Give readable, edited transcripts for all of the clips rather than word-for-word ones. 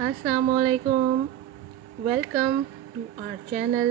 Assalamualaikum. Welcome to our channel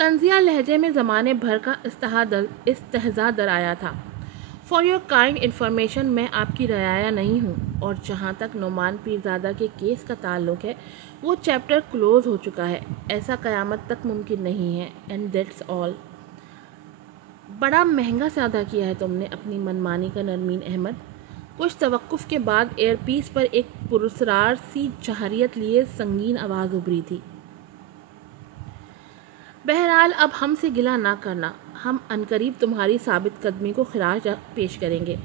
طنزیہ لہجے میں زمانے بھر کا استہزاء درایا تھا۔ فار یور کائنڈ انفارمیشن، میں آپ کی رعایا نہیں ہوں، اور جہاں تک نعمان پیرزادہ کے کیس کا تعلق ہے وہ چیپٹر کلوز ہو چکا ہے، ایسا قیامت تک ممکن نہیں ہے، اینڈ دیٹس آل۔ بڑا مہنگا سودا کیا ہے تم نے اپنی منمانی کا نرمین احمد۔ کچھ توقف کے بعد ایئر پیس پر ایک پراسرار سی جہریت لیے سنگین آواز ابھری تھی۔ بہرحال اب ہم سے گلہ نہ کرنا، ہم عنقریب تمہاری ثابت قدمی کو خراج پیش کریں گے،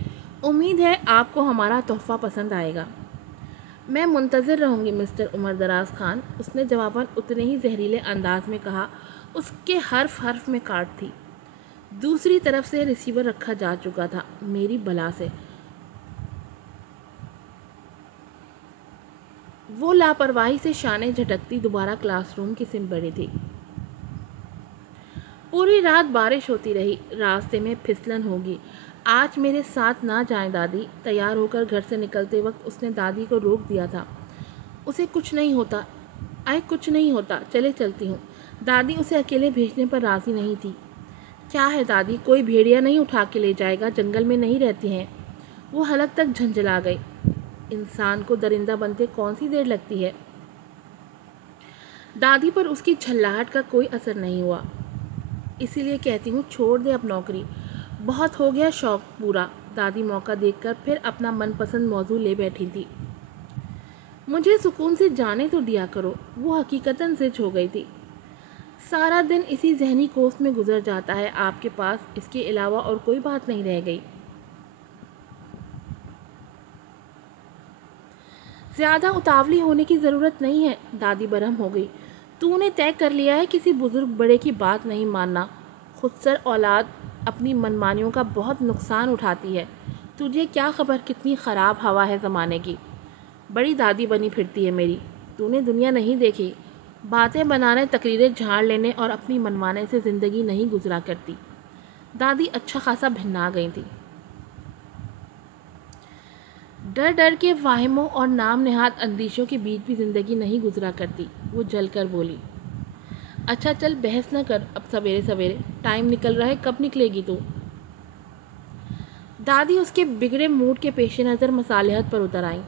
امید ہے آپ کو ہمارا تحفہ پسند آئے گا۔ میں منتظر رہوں گی مسٹر عمر دراز خان، اس نے جواباً اتنے ہی زہریلے انداز میں کہا۔ اس کے حرف حرف میں کاٹ تھی۔ دوسری طرف سے ریسیور رکھا جا چکا تھا، میری بلا سے۔ وہ لاپرواہی سے شانے جھٹکتی دوبارہ کلاس روم کی سمت بڑھی تھی۔ پوری رات بارش ہوتی رہی، راستے میں پھسلن ہوگی۔ آج میرے ساتھ نہ جائیں دادی۔ تیار ہو کر گھر سے نکلتے وقت اس نے دادی کو روک دیا تھا۔ اسے کچھ نہیں ہوتا، چلے چلتی ہوں۔ دادی اسے اکیلے بھیجنے پر راضی نہیں تھی۔ کیا ہے دادی، کوئی بھیڑیا نہیں اٹھا کے لے جائے گا، جنگل میں نہیں رہتی ہیں۔ وہ حلق تک جھنجھلا گئی۔ انسان کو درندہ بنتے کون سی دیر لگتی ہے؟ دادی پر اس کی جھلاہٹ کا کوئی اثر نہیں ہوا۔ اسی لیے کہتی ہوں چھوڑ دے اب نوکری، بہت ہو گیا شوق پورا۔ دادی موقع دیکھ کر پھر اپنا من پسند موضوع لے بیٹھی تھی۔ مجھے سکون سے جانے تو دیا کرو۔ وہ حقیقتاً زج ہو گئی تھی۔ سارا دن اسی ذہنی کوس میں گزر جاتا ہے، آپ کے پاس اس کے علاوہ اور کوئی بات نہیں رہ گئی؟ زیادہ اتاولی ہونے کی ضرورت نہیں ہے، دادی برہم ہو گئی۔ تو نے طے کر لیا ہے کسی بزرگ بڑے کی بات نہیں ماننا۔ خودسر اولاد اپنی منمانیوں کا بہت نقصان اٹھاتی ہے۔ تجھے کیا خبر کتنی خراب ہوا ہے زمانے کی؟ بڑی دادی بنی پھرتی ہے میری۔ تو نے دنیا نہیں دیکھی، باتیں بنانے، تقریریں جھاڑ لینے اور اپنی منوانے سے زندگی نہیں گزرا کرتی۔ دادی اچھا خاصا بھنا گئی تھی۔ ڈر ڈر کے واہموں اور نام نہاد اندیشوں کے بیچ بھی زندگی نہیں گزرا کرتی، وہ جل کر بولی۔ اچھا چل بحث نہ کر اب سویرے سویرے، ٹائم نکل رہا ہے، کب نکلے گی تو؟ دادی اس کے بگڑے موڈ کے پیش نظر مصالحت پر اتر آئیں۔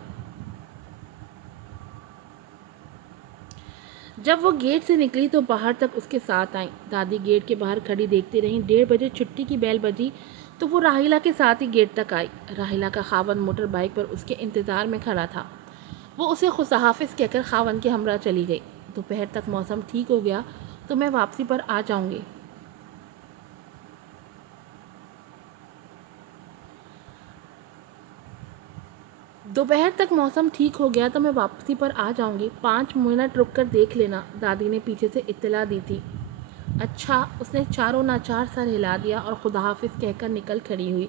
جب وہ گیٹ سے نکلی تو باہر تک اس کے ساتھ آئیں۔ دادی گیٹ کے باہر کھڑی دیکھتی رہیں۔ 1:30 بجے چھٹی کی بیل بجی تو وہ راحیلہ کے ساتھ ہی گیٹ تک آئی۔ راحیلہ کا خاوند موٹر بائیک پر اس کے انتظار میں کھڑا تھا۔ وہ اسے خداحافظ کہہ کر خاوند کے ہمراہ چلی گئی۔ دوپہر تک موسم ٹھیک ہو گیا تو میں واپسی پر آ جاؤں گی۔ دوپہر تک موسم ٹھیک ہو گیا تو میں واپسی پر آ جاؤں گی، 5 منٹ رک کر دیکھ لینا، دادی نے پیچھے سے اطلاع دی تھی۔ اچھا، اس نے چاروں ناچار سر ہلا دیا اور خداحافظ کہہ کر نکل کھڑی ہوئی،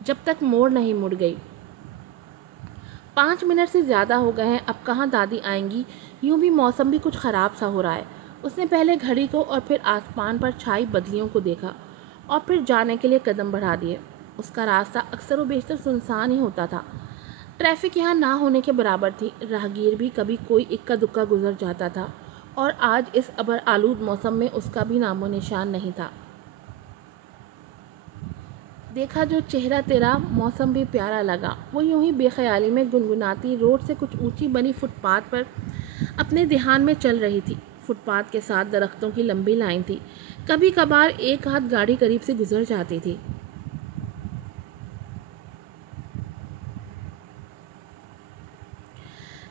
جب تک موڑ نہیں مڑ گئی۔ 5 منٹ سے زیادہ ہو گئے ہیں، اب کہاں دادی آئیں گی؟ یوں بھی موسم بھی کچھ خراب سا ہو رہا ہے۔ اس نے پہلے گھڑی کو اور پھر آسمان پر چھائی بدلیوں کو دیکھا اور پھر جانے کے لیے قدم بڑھا دیے۔ اس کا راستہ اکثر و بیشتر سنسان ہی ہوتا تھا، ٹریفک یہاں نہ ہونے کے برابر تھی، راہگیر بھی کبھی کوئی اکا دکا گزر جاتا تھا، اور آج اس ابر آلود موسم میں اس کا بھی نام و نشان نہیں تھا۔ دیکھا جو چہرہ تیرا، موسم بھی پیارا لگا۔ وہ یوں ہی بے خیالی میں گنگناتی روڈ سے کچھ اونچی بنی فٹ پاتھ پر اپنے دھیان میں چل رہی تھی۔ فٹ پاتھ کے ساتھ درختوں کی لمبی لائن تھی، کبھی کبھار ایک ہاتھ گاڑی قریب سے گزر جاتی تھی۔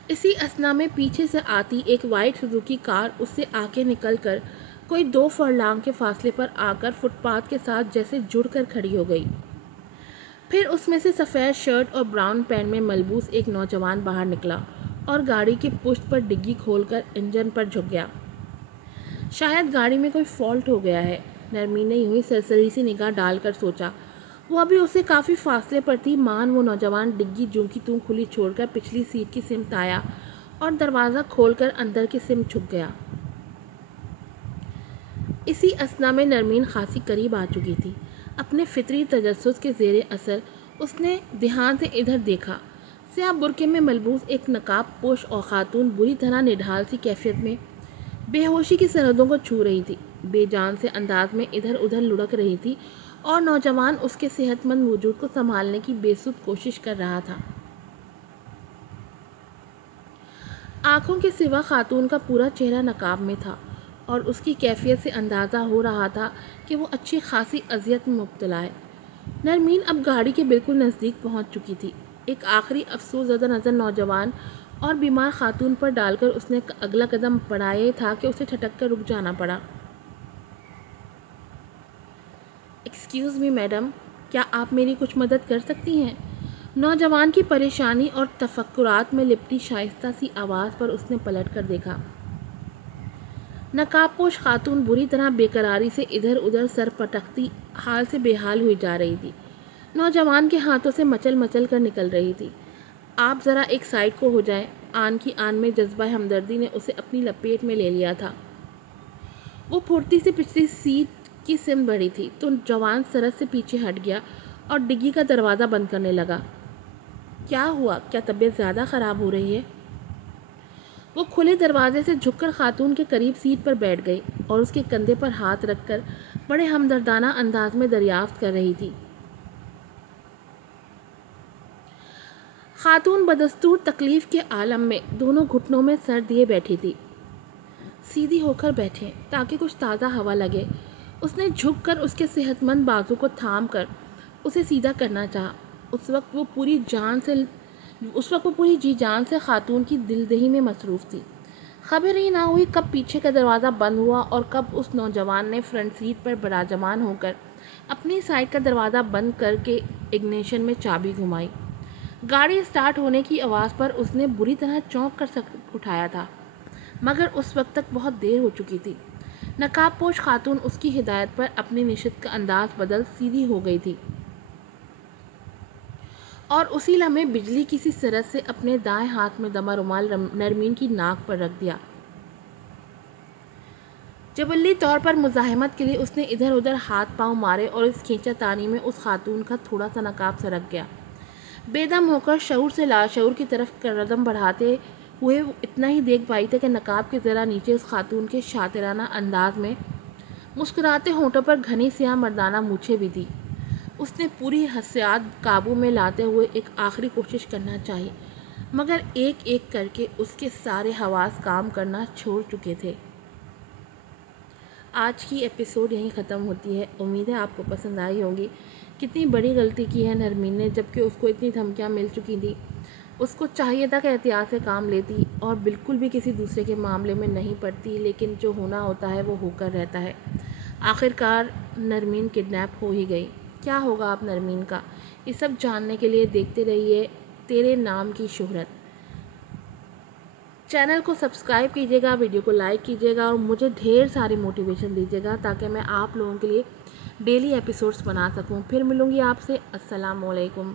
اسی اثنا میں پیچھے سے آتی ایک وائٹ سوزوکی کار اس سے آگے نکل کر کوئی 2 فرلانگ کے فاصلے پر آ کر فٹ پاتھ کے ساتھ جیسے جڑ کر کھڑی ہو گئی۔ پھر اس میں سے سفید شرٹ اور براؤن پینٹ میں ملبوس ایک نوجوان باہر نکلا اور گاڑی کی پشت پر ڈگی کھول کر انجن پر جھک گیا۔ شاید گاڑی میں کوئی فالٹ ہو گیا ہے، نرمین نے یوں ہی سرسری سی نگاہ ڈال کر سوچا۔ وہ ابھی اسے کافی فاصلے پر تھی۔ وہ نوجوان ڈگی جوں کی توں کھلی چھوڑ کر پچھلی سیٹ کی سمت آیا اور دروازہ کھول کر اندر کی سمت جھک گیا۔ اسی اثنا میں نرمین خاصی قریب آ چکی تھی۔ اپنے فطری تجسس کے زیر اثر اس نے دھیان سے ادھر دیکھا۔ سیاہ برقعے میں ملبوس ایک نقاب پوش اور خاتون بری طرح نڈھال سی کیفیت میں بے ہوشی کی سرحدوں کو چھو رہی تھی۔ بے جان سے انداز میں ادھر ادھر لڑک رہی تھی اور نوجوان اس کے صحت مند وجود کو سنبھالنے کی بے سود کوشش کر رہا تھا۔ آنکھوں کے سوا خاتون کا پورا چہرہ نقاب میں تھا اور اس کی کیفیت سے اندازہ ہو رہا تھا کہ وہ اچھی خاصی اذیت میں مبتلا ہے۔ نرمین اب گاڑی کے بالکل نزدیک پہنچ چکی تھی۔ ایک آخری افسوس زدہ نظر نوجوان اور بیمار خاتون پر ڈال کر اس نے اگلا قدم بڑھایا تھا کہ اسے ٹھٹک کر رک جانا پڑا۔ ایکسکیوز می میڈم، کیا آپ میری کچھ مدد کر سکتی ہیں؟ نوجوان کی پریشانی اور تفکرات میں لپٹی شائستہ سی آواز پر اس نے پلٹ کر دیکھا۔ نقاب پوش خاتون بری طرح بے قراری سے ادھر ادھر سر پٹکتی حال سے بے حال ہوئی جا رہی تھی۔ نوجوان کے ہاتھوں سے مچل مچل کر نکل رہی تھی۔ آپ ذرا ایک سائڈ کو ہو جائیں۔ آن کی آن میں جذبہ ہمدردی نے اسے اپنی لپیٹ میں لے لیا تھا۔ وہ پھرتی سے پچھلی سیٹ کی سمت بڑھی تھی تو جوان سرت سے پیچھے ہٹ گیا اور ڈگی کا دروازہ بند کرنے لگا۔ کیا ہوا؟ کیا طبیعت زیادہ خراب ہو رہی ہے؟ وہ کھلے دروازے سے جھک کر خاتون کے قریب سیٹ پر بیٹھ گئی اور اس کے کندھے پر ہاتھ رکھ کر بڑے ہمدردانہ انداز میں دریافت کر رہی تھی۔ خاتون بدستور تکلیف کے عالم میں دونوں گھٹنوں میں سر دیے بیٹھی تھی۔ سیدھی ہو کر بیٹھیں تاکہ کچھ تازہ ہوا لگے۔ اس نے جھک کر اس کے صحت مند بازو کو تھام کر اسے سیدھا کرنا چاہا۔ اس وقت وہ پوری جی جان سے خاتون کی دلدہی میں مصروف تھی۔ خبر ہی نہ ہوئی کب پیچھے کا دروازہ بند ہوا اور کب اس نوجوان نے فرنٹ سیٹ پر براجمان ہو کر اپنی سائڈ کا دروازہ بند کر کے اگنیشن میں چابی گھمائی۔ گاڑی سٹارٹ ہونے کی آواز پر اس نے بری طرح چونک کر اٹھایا تھا، مگر اس وقت تک بہت دیر ہو چکی تھی۔ نقاب پوش خاتون اس کی ہدایت پر اپنی نشست کا انداز بدل سیدھی ہو گئی تھی اور اسی لمحے بجلی کی سی سرت سے اپنے دائیں ہاتھ میں دمہ رومال نرمین کی ناک پر رکھ دیا۔ جبلی طور پر مزاحمت کے لیے اس نے ادھر ادھر ہاتھ پاؤں مارے اور اس کھینچا تانی میں اس خاتون کا تھوڑا سا نقاب سرک گیا۔ بے دم ہو کر شعور سے لاشعور کی طرف قدم بڑھاتے ہوئے اتنا ہی دیکھ پائی تھا کہ نقاب کے ذرا نیچے اس خاتون کے شاطرانہ انداز میں مسکراتے ہونٹوں پر گھنی سیاہ مردانہ مونچھیں بھی تھی۔ اس نے پوری حسیات قابو میں لاتے ہوئے ایک آخری کوشش کرنا چاہی، مگر ایک ایک کر کے اس کے سارے حواس کام کرنا چھوڑ چکے تھے۔ آج کی ایپیسوڈ یہیں ختم ہوتی ہے۔ امید ہے آپ کو پسند آئی ہوگی۔ کتنی بڑی غلطی کی ہے نرمین نے، جبکہ اس کو اتنی دھمکیاں مل چکی تھی۔ اس کو چاہیے تھا کہ احتیاط سے کام لیتی اور بالکل بھی کسی دوسرے کے معاملے میں نہیں پڑتی، لیکن جو ہونا ہوتا ہے وہ ہو کر رہتا ہے۔ آخرکار نرمین کڈنیپ ہو ہی گئی۔ کیا ہوگا اب نرمین کا؟ یہ سب جاننے کے لیے دیکھتے رہیے تیرے نام کی شہرت۔ چینل کو سبسکرائب کیجیے گا، ویڈیو کو لائک کیجیے گا اور مجھے ڈھیر ساری موٹیویشن دیجیے گا تاکہ میں آپ لوگوں کے لیے ڈیلی ایپیسوڈز بنا سکوں۔ پھر ملوں گی آپ سے۔ السلام علیکم۔